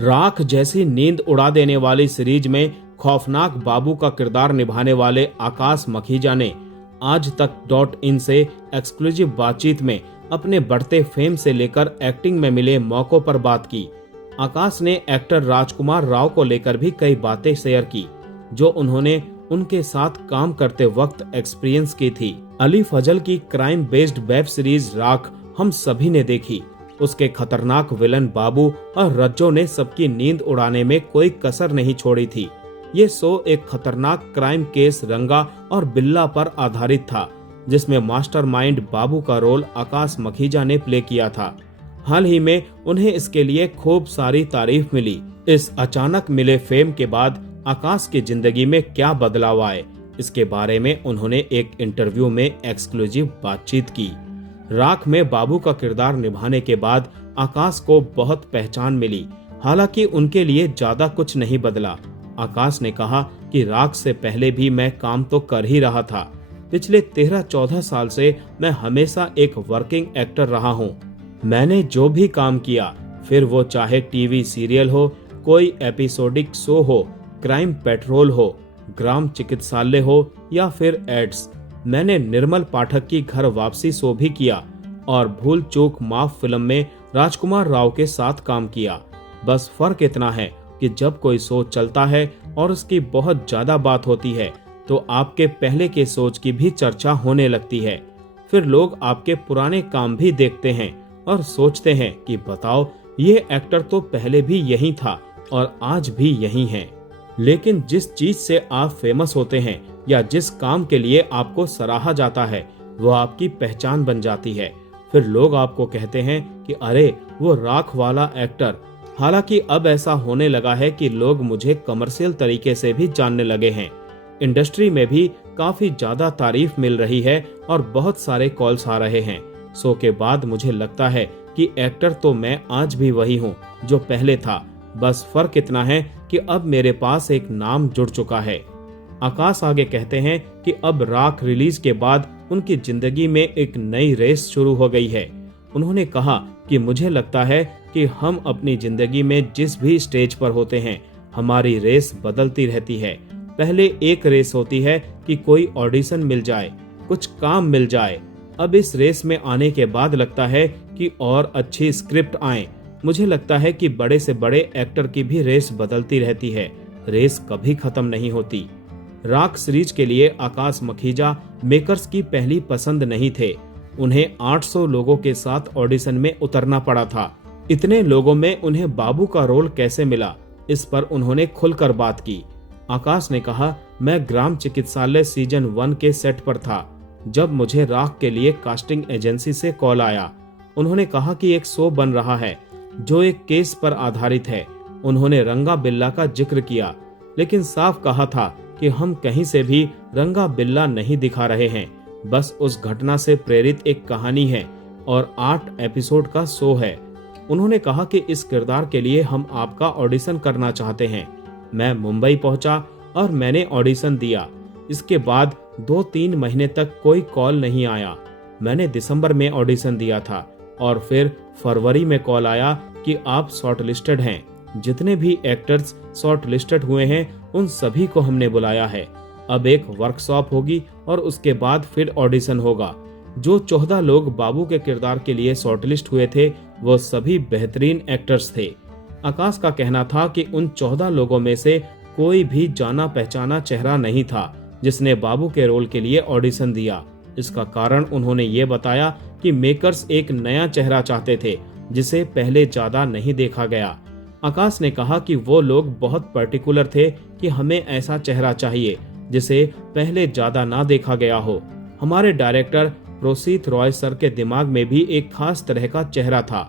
राख जैसी नींद उड़ा देने वाली सीरीज में खौफनाक बाबू का किरदार निभाने वाले आकाश मखीजा ने आज तक .in से एक्सक्लूसिव बातचीत में अपने बढ़ते फेम से लेकर एक्टिंग में मिले मौकों पर बात की। आकाश ने एक्टर राजकुमार राव को लेकर भी कई बातें शेयर की जो उन्होंने उनके साथ काम करते वक्त एक्सपीरियंस की थी। अली फजल की क्राइम बेस्ड वेब सीरीज राख हम सभी ने देखी। उसके खतरनाक विलन बाबू और रज्जो ने सबकी नींद उड़ाने में कोई कसर नहीं छोड़ी थी। ये शो एक खतरनाक क्राइम केस रंगा और बिल्ला पर आधारित था जिसमें मास्टरमाइंड बाबू का रोल आकाश मखीजा ने प्ले किया था। हाल ही में उन्हें इसके लिए खूब सारी तारीफ मिली। इस अचानक मिले फेम के बाद आकाश की जिंदगी में क्या बदलाव आए, इसके बारे में उन्होंने एक इंटरव्यू में एक्सक्लूसिव बातचीत की। राख में बाबू का किरदार निभाने के बाद आकाश को बहुत पहचान मिली, हालांकि उनके लिए ज्यादा कुछ नहीं बदला। आकाश ने कहा कि राख से पहले भी मैं काम तो कर ही रहा था। पिछले 13-14 साल से मैं हमेशा एक वर्किंग एक्टर रहा हूँ। मैंने जो भी काम किया, फिर वो चाहे टीवी सीरियल हो, कोई एपिसोडिक शो हो, क्राइम पेट्रोल हो, ग्राम चिकित्सालय हो या फिर एड्स, मैंने निर्मल पाठक की घर वापसी शो भी किया और भूल चूक माफ फिल्म में राजकुमार राव के साथ काम किया। बस फर्क इतना है कि जब कोई शो चलता है और उसकी बहुत ज्यादा बात होती है तो आपके पहले के शोज की भी चर्चा होने लगती है। फिर लोग आपके पुराने काम भी देखते हैं और सोचते हैं कि बताओ, ये एक्टर तो पहले भी यही था और आज भी यही है। लेकिन जिस चीज से आप फेमस होते हैं या जिस काम के लिए आपको सराहा जाता है वो आपकी पहचान बन जाती है। फिर लोग आपको कहते हैं कि अरे वो राख वाला एक्टर। हालांकि अब ऐसा होने लगा है कि लोग मुझे कमर्शियल तरीके से भी जानने लगे हैं। इंडस्ट्री में भी काफी ज्यादा तारीफ मिल रही है और बहुत सारे कॉल्स आ रहे हैं। शो के बाद मुझे लगता है कि एक्टर तो मैं आज भी वही हूँ जो पहले था। बस फर्क इतना है कि अब मेरे पास एक नाम जुड़ चुका है। आकाश आगे कहते हैं कि अब राख रिलीज के बाद उनकी जिंदगी में एक नई रेस शुरू हो गई है। उन्होंने कहा कि मुझे लगता है कि हम अपनी जिंदगी में जिस भी स्टेज पर होते हैं हमारी रेस बदलती रहती है। पहले एक रेस होती है कि कोई ऑडिशन मिल जाए, कुछ काम मिल जाए। अब इस रेस में आने के बाद लगता है कि और अच्छी स्क्रिप्ट आए। मुझे लगता है कि बड़े से बड़े एक्टर की भी रेस बदलती रहती है, रेस कभी खत्म नहीं होती। राख सीरीज के लिए आकाश मखीजा मेकर्स की पहली पसंद नहीं थे। उन्हें 800 लोगों के साथ ऑडिशन में उतरना पड़ा था। इतने लोगों में उन्हें बाबू का रोल कैसे मिला, इस पर उन्होंने खुलकर बात की। आकाश ने कहा, मैं ग्राम चिकित्सालय सीजन 1 के सेट पर था जब मुझे राख के लिए कास्टिंग एजेंसी से कॉल आया। उन्होंने कहा कि एक शो बन रहा है जो एक केस पर आधारित है। उन्होंने रंगा बिल्ला का जिक्र किया, लेकिन साफ कहा था कि हम कहीं से भी रंगा बिल्ला नहीं दिखा रहे हैं। बस उस घटना से प्रेरित एक कहानी है और 8 एपिसोड का शो है। उन्होंने कहा कि इस किरदार के लिए हम आपका ऑडिशन करना चाहते हैं। मैं मुंबई पहुंचा और मैंने ऑडिशन दिया। इसके बाद 2-3 महीने तक कोई कॉल नहीं आया। मैंने दिसंबर में ऑडिशन दिया था और फिर फरवरी में कॉल आया कि आप शॉर्टलिस्टेड हैं। जितने भी एक्टर्स शॉर्टलिस्टेड हुए हैं उन सभी को हमने बुलाया है। अब एक वर्कशॉप होगी और उसके बाद फिर ऑडिशन होगा। जो 14 लोग बाबू के किरदार के लिए शॉर्टलिस्ट हुए थे वो सभी बेहतरीन एक्टर्स थे। आकाश का कहना था कि उन 14 लोगों में से कोई भी जाना पहचाना चेहरा नहीं था जिसने बाबू के रोल के लिए ऑडिशन दिया। इसका कारण उन्होंने ये बताया कि मेकर्स एक नया चेहरा चाहते थे जिसे पहले ज्यादा नहीं देखा गया। आकाश ने कहा कि वो लोग बहुत पर्टिकुलर थे कि हमें ऐसा चेहरा चाहिए जिसे पहले ज्यादा ना देखा गया हो। हमारे डायरेक्टर प्रोसीत रॉय सर के दिमाग में भी एक खास तरह का चेहरा था।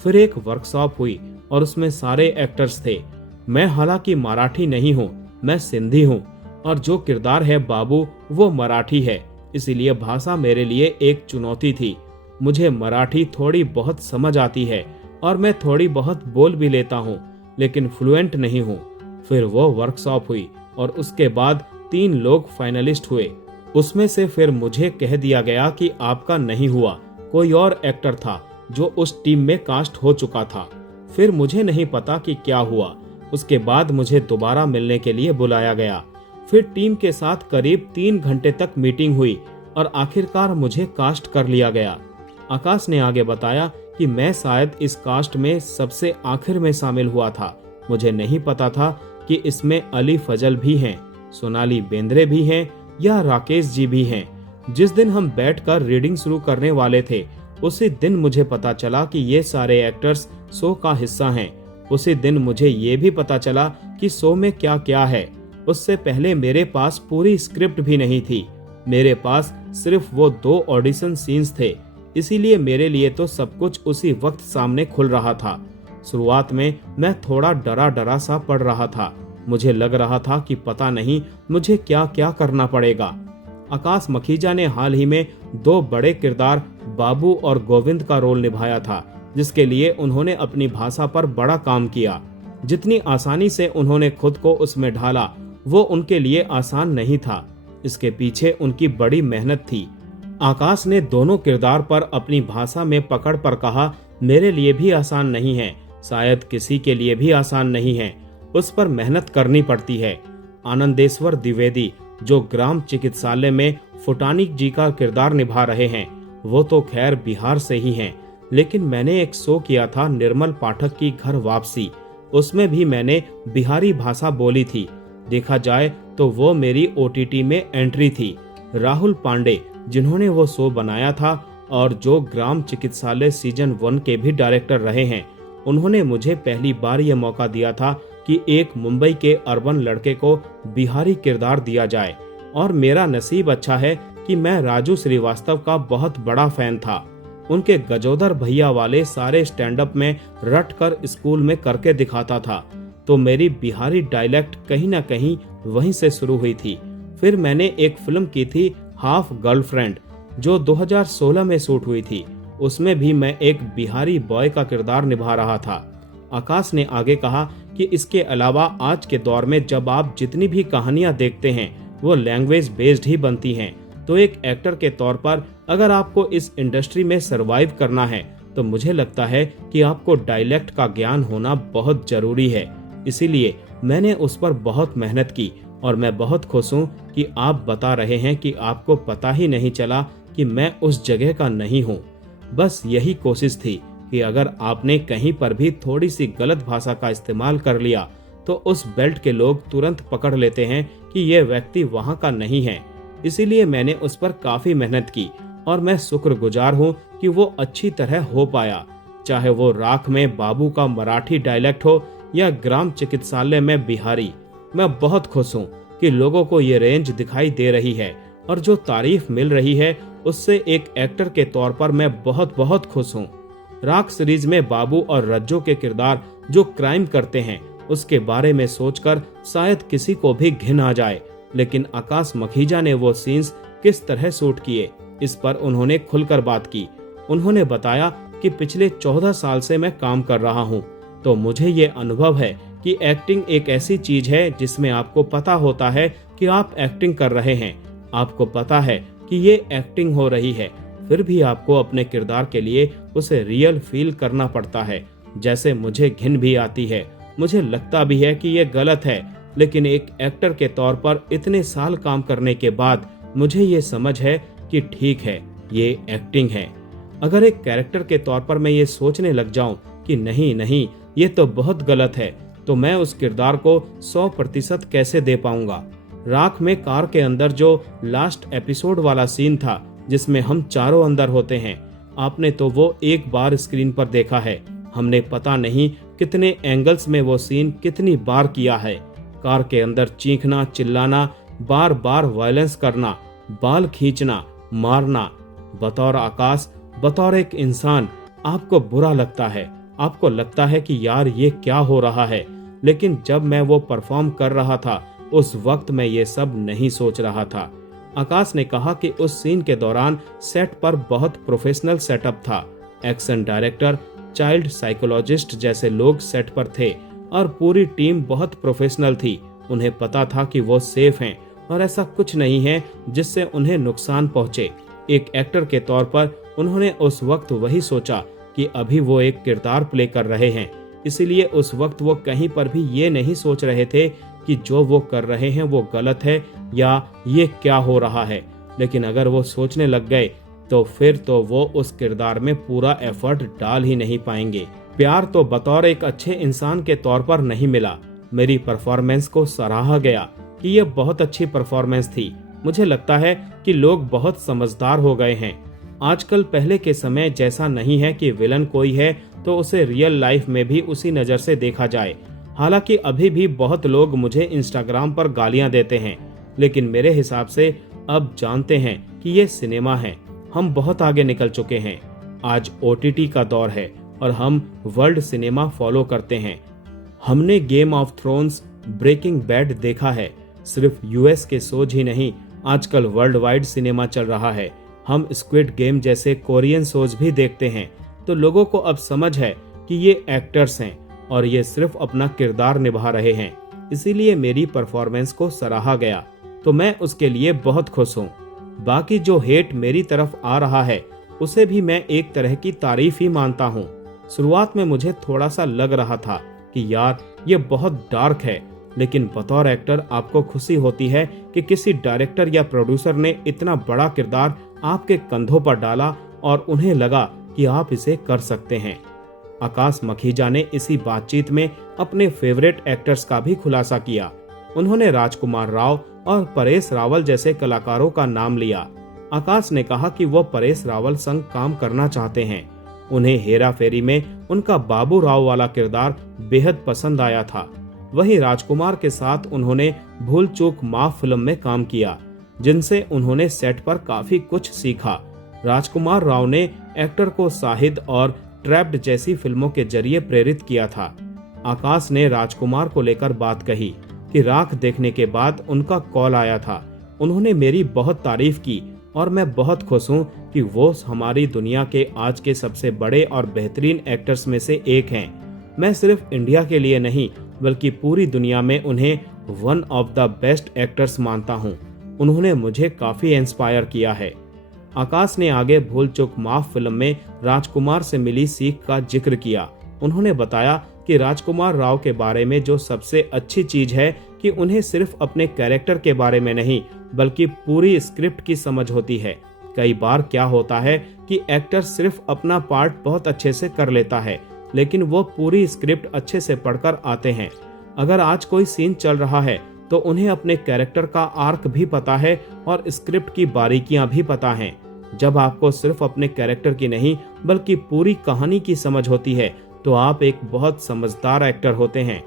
फिर एक वर्कशॉप हुई और उसमें सारे एक्टर्स थे। मैं हालांकि मराठी नहीं हूँ, मैं सिंधी हूँ और जो किरदार है बाबू वो मराठी है, इसीलिए भाषा मेरे लिए एक चुनौती थी। मुझे मराठी थोड़ी बहुत समझ आती है और मैं थोड़ी बहुत बोल भी लेता हूँ, लेकिन फ्लुएंट नहीं हूँ। फिर वो वर्कशॉप हुई और उसके बाद 3 लोग फाइनलिस्ट हुए। उसमें से फिर मुझे कह दिया गया कि आपका नहीं हुआ, कोई और एक्टर था जो उस टीम में कास्ट हो चुका था। फिर मुझे नहीं पता कि क्या हुआ। उसके बाद मुझे दोबारा मिलने के लिए बुलाया गया। फिर टीम के साथ करीब 3 घंटे तक मीटिंग हुई और आखिरकार मुझे कास्ट कर लिया गया। आकाश ने आगे बताया कि मैं शायद इस कास्ट में सबसे आखिर में शामिल हुआ था। मुझे नहीं पता था कि इसमें अली फजल भी हैं, सोनाली बेंद्रे भी हैं या राकेश जी भी हैं। जिस दिन हम बैठकर रीडिंग शुरू करने वाले थे, उसी दिन मुझे पता चला कि ये सारे एक्टर्स शो का हिस्सा हैं। उसी दिन मुझे ये भी पता चला कि शो में क्या क्या है। उससे पहले मेरे पास पूरी स्क्रिप्ट भी नहीं थी। मेरे पास सिर्फ वो 2 ऑडिशन सीन्स थे, इसीलिए मेरे लिए तो सब कुछ उसी वक्त सामने खुल रहा था। शुरुआत में मैं थोड़ा डरा डरा सा पड़ रहा था। मुझे लग रहा था कि पता नहीं मुझे क्या क्या करना पड़ेगा। आकाश मखीजा ने हाल ही में 2 बड़े किरदार बाबू और गोविंद का रोल निभाया था, जिसके लिए उन्होंने अपनी भाषा पर बड़ा काम किया। जितनी आसानी से उन्होंने खुद को उसमें ढाला, वो उनके लिए आसान नहीं था। इसके पीछे उनकी बड़ी मेहनत थी। आकाश ने दोनों किरदार पर अपनी भाषा में पकड़ पर कहा, मेरे लिए भी आसान नहीं है, शायद किसी के लिए भी आसान नहीं है, उस पर मेहनत करनी पड़ती है। आनंदेश्वर द्विवेदी जो ग्राम चिकित्सालय में फुटानिक जी का किरदार निभा रहे हैं, वो तो खैर बिहार से ही हैं, लेकिन मैंने एक शो किया था निर्मल पाठक की घर वापसी, उसमें भी मैंने बिहारी भाषा बोली थी। देखा जाए तो वो मेरी OTT में एंट्री थी। राहुल पांडे जिन्होंने वो शो बनाया था और जो ग्राम चिकित्सालय सीजन 1 के भी डायरेक्टर रहे हैं, उन्होंने मुझे पहली बार ये मौका दिया था कि एक मुंबई के अर्बन लड़के को बिहारी किरदार दिया जाए। और मेरा नसीब अच्छा है कि मैं राजू श्रीवास्तव का बहुत बड़ा फैन था। उनके गजोदर भैया वाले सारे स्टैंड अप में रट कर स्कूल में करके दिखाता था, तो मेरी बिहारी डायलेक्ट कहीं ना कहीं वहीं से शुरू हुई थी। फिर मैंने एक फिल्म की थी हाफ गर्लफ्रेंड, जो 2016 में शूट हुई थी। उसमें भी मैं एक बिहारी बॉय का किरदार निभा रहा था। आकाश ने आगे कहा कि इसके अलावा आज के दौर में जब आप जितनी भी कहानियां देखते हैं वो लैंग्वेज बेस्ड ही बनती हैं, तो एक एक्टर के तौर पर अगर आपको इस इंडस्ट्री में सरवाइव करना है तो मुझे लगता है कि आपको डायलेक्ट का ज्ञान होना बहुत जरूरी है। इसीलिए मैंने उस पर बहुत मेहनत की और मैं बहुत खुश हूँ कि आप बता रहे हैं कि आपको पता ही नहीं चला कि मैं उस जगह का नहीं हूँ। बस यही कोशिश थी कि अगर आपने कहीं पर भी थोड़ी सी गलत भाषा का इस्तेमाल कर लिया तो उस बेल्ट के लोग तुरंत पकड़ लेते हैं कि ये व्यक्ति वहाँ का नहीं है। इसीलिए मैंने उस पर काफी मेहनत की और मैं शुक्रगुजार हूँ कि वो अच्छी तरह हो पाया। चाहे वो राख में बाबू का मराठी डायलेक्ट हो या ग्राम चिकित्सालय में बिहारी, मैं बहुत खुश हूँ कि लोगों को ये रेंज दिखाई दे रही है और जो तारीफ मिल रही है उससे एक एक्टर के तौर पर मैं बहुत बहुत खुश हूँ। राख सीरीज में बाबू और रज्जो के किरदार जो क्राइम करते हैं उसके बारे में सोचकर शायद किसी को भी घिन आ जाए, लेकिन आकाश मखीजा ने वो सीन्स किस तरह शूट किए इस पर उन्होंने खुलकर बात की। उन्होंने बताया कि पिछले 14 साल से मैं काम कर रहा हूँ, तो मुझे ये अनुभव है कि एक्टिंग एक ऐसी चीज है जिसमें आपको पता होता है कि आप एक्टिंग कर रहे हैं, आपको पता है कि ये एक्टिंग हो रही है, फिर भी आपको अपने किरदार के लिए उसे रियल फील करना पड़ता है। जैसे मुझे घिन भी आती है, मुझे लगता भी है कि ये गलत है, लेकिन एक एक्टर के तौर पर इतने साल काम करने के बाद मुझे ये समझ है कि ठीक है, ये एक्टिंग है। अगर एक कैरेक्टर के तौर पर मैं ये सोचने लग जाऊं कि नहीं नहीं ये तो बहुत गलत है, तो मैं उस किरदार को 100% कैसे दे पाऊंगा। राख में कार के अंदर जो लास्ट एपिसोड वाला सीन था जिसमें हम चारों अंदर होते हैं, आपने तो वो एक बार स्क्रीन पर देखा है। हमने पता नहीं कितने एंगल्स में वो सीन कितनी बार किया है। कार के अंदर चीखना, चिल्लाना, बार बार वायलेंस करना, बाल खींचना, मारना। बतौर आकाश, बतौर एक इंसान आपको बुरा लगता है, आपको लगता है कि यार ये क्या हो रहा है, लेकिन जब मैं वो परफॉर्म कर रहा था उस वक्त मैं ये सब नहीं सोच रहा था। आकाश ने कहा कि उस सीन के दौरान सेट पर बहुत प्रोफेशनल सेटअप था। एक्शन डायरेक्टर, चाइल्ड साइकोलॉजिस्ट जैसे लोग सेट पर थे और पूरी टीम बहुत प्रोफेशनल थी। उन्हें पता था कि वो सेफ हैं और ऐसा कुछ नहीं है जिससे उन्हें नुकसान पहुंचे। एक एक्टर के तौर पर उन्होंने उस वक्त वही सोचा कि अभी वो एक किरदार प्ले कर रहे हैं, इसीलिए उस वक्त वो कहीं पर भी ये नहीं सोच रहे थे कि जो वो कर रहे हैं वो गलत है या ये क्या हो रहा है। लेकिन अगर वो सोचने लग गए तो फिर तो वो उस किरदार में पूरा एफर्ट डाल ही नहीं पाएंगे। प्यार तो बतौर एक अच्छे इंसान के तौर पर नहीं मिला, मेरी परफॉर्मेंस को सराहा गया कि ये बहुत अच्छी परफॉर्मेंस थी। मुझे लगता है कि लोग बहुत समझदार हो गए हैं। आजकल पहले के समय जैसा नहीं है कि विलन कोई है तो उसे रियल लाइफ में भी उसी नज़र से देखा जाए। हालांकि अभी भी बहुत लोग मुझे इंस्टाग्राम पर गालियां देते हैं, लेकिन मेरे हिसाब से अब जानते हैं कि ये सिनेमा है। हम बहुत आगे निकल चुके हैं। आज OTT का दौर है और हम वर्ल्ड सिनेमा फॉलो करते हैं। हमने Game of Thrones, Breaking Bad देखा है। सिर्फ US के शोज ही नहीं, आजकल वर्ल्ड वाइड सिनेमा चल रहा है। हम स्क्विड गेम जैसे कोरियन शोज भी देखते हैं। तो लोगों को अब समझ है कि ये एक्टर्स हैं और ये सिर्फ अपना किरदार निभा रहे हैं। इसीलिए मेरी परफॉर्मेंस को सराहा गया, तो मैं उसके लिए बहुत खुश हूँ। बाकी जो हेट मेरी तरफ आ रहा है उसे भी मैं एक तरह की तारीफ ही मानता हूँ। शुरुआत में मुझे थोड़ा सा लग रहा था कि यार ये बहुत डार्क है, लेकिन बतौर एक्टर आपको खुशी होती है कि किसी डायरेक्टर या प्रोड्यूसर ने इतना बड़ा किरदार आपके कंधों पर डाला और उन्हें लगा कि आप इसे कर सकते हैं। आकाश मखीजा ने इसी बातचीत में अपने फेवरेट एक्टर्स का भी खुलासा किया। उन्होंने राजकुमार राव और परेश रावल जैसे कलाकारों का नाम लिया। आकाश ने कहा कि वो परेश रावल संग काम करना चाहते हैं। उन्हें हेरा फेरी में उनका बाबू राव वाला किरदार बेहद पसंद आया था। वहीं राजकुमार के साथ उन्होंने भूल चूक माफ फिल्म में काम किया, जिनसे उन्होंने सेट पर काफी कुछ सीखा। राजकुमार राव ने एक्टर को शाहिद और ट्रैप्ड जैसी फिल्मों के जरिए प्रेरित किया था। आकाश ने राजकुमार को लेकर बात कही कि राख देखने के बाद उनका कॉल आया था। उन्होंने मेरी बहुत तारीफ की और मैं बहुत खुश हूँ कि वो हमारी दुनिया के आज के सबसे बड़े और बेहतरीन एक्टर्स में से एक हैं। मैं सिर्फ इंडिया के लिए नहीं बल्कि पूरी दुनिया में उन्हें one of the best actors मानता हूँ। उन्होंने मुझे काफी इंस्पायर किया है। आकाश ने आगे भूल चूक माफ फिल्म में राजकुमार से मिली सीख का जिक्र किया। उन्होंने बताया कि राजकुमार राव के बारे में जो सबसे अच्छी चीज है कि उन्हें सिर्फ अपने कैरेक्टर के बारे में नहीं बल्कि पूरी स्क्रिप्ट की समझ होती है। कई बार क्या होता है कि एक्टर सिर्फ अपना पार्ट बहुत अच्छे से कर लेता है, लेकिन वो पूरी स्क्रिप्ट अच्छे से पढ़कर आते हैं। अगर आज कोई सीन चल रहा है तो उन्हें अपने कैरेक्टर का आर्क भी पता है और स्क्रिप्ट की बारीकियां भी पता हैं। जब आपको सिर्फ अपने कैरेक्टर की नहीं बल्कि पूरी कहानी की समझ होती है तो आप एक बहुत समझदार एक्टर होते हैं।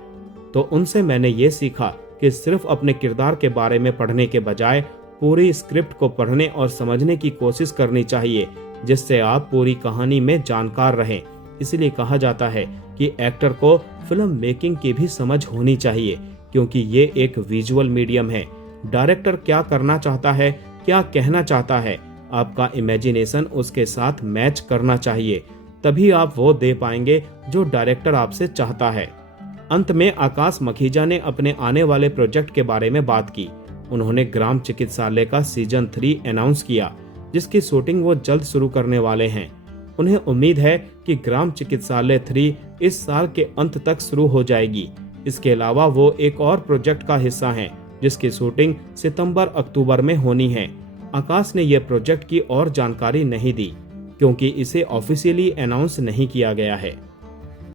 तो उनसे मैंने ये सीखा कि सिर्फ अपने किरदार के बारे में पढ़ने के बजाय पूरी स्क्रिप्ट को पढ़ने और समझने की कोशिश करनी चाहिए, जिससे आप पूरी कहानी में जानकार रहें। इसलिए कहा जाता है कि एक्टर को फिल्म मेकिंग की भी समझ होनी चाहिए, क्योंकि ये एक विजुअल मीडियम है। डायरेक्टर क्या करना चाहता है, क्या कहना चाहता है, आपका इमेजिनेशन उसके साथ मैच करना चाहिए, तभी आप वो दे पाएंगे जो डायरेक्टर आपसे चाहता है। अंत में आकाश मखीजा ने अपने आने वाले प्रोजेक्ट के बारे में बात की। उन्होंने ग्राम चिकित्सालय का सीजन 3 अनाउंस किया, जिसकी शूटिंग वो जल्द शुरू करने वाले हैं। उन्हें उम्मीद है कि ग्राम चिकित्सालय 3 इस साल के अंत तक शुरू हो जाएगी। इसके अलावा वो एक और प्रोजेक्ट का हिस्सा हैं, जिसकी शूटिंग सितंबर-अक्टूबर में होनी है। आकाश ने यह प्रोजेक्ट की और जानकारी नहीं दी, क्योंकि इसे ऑफिशियली अनाउंस नहीं किया गया है।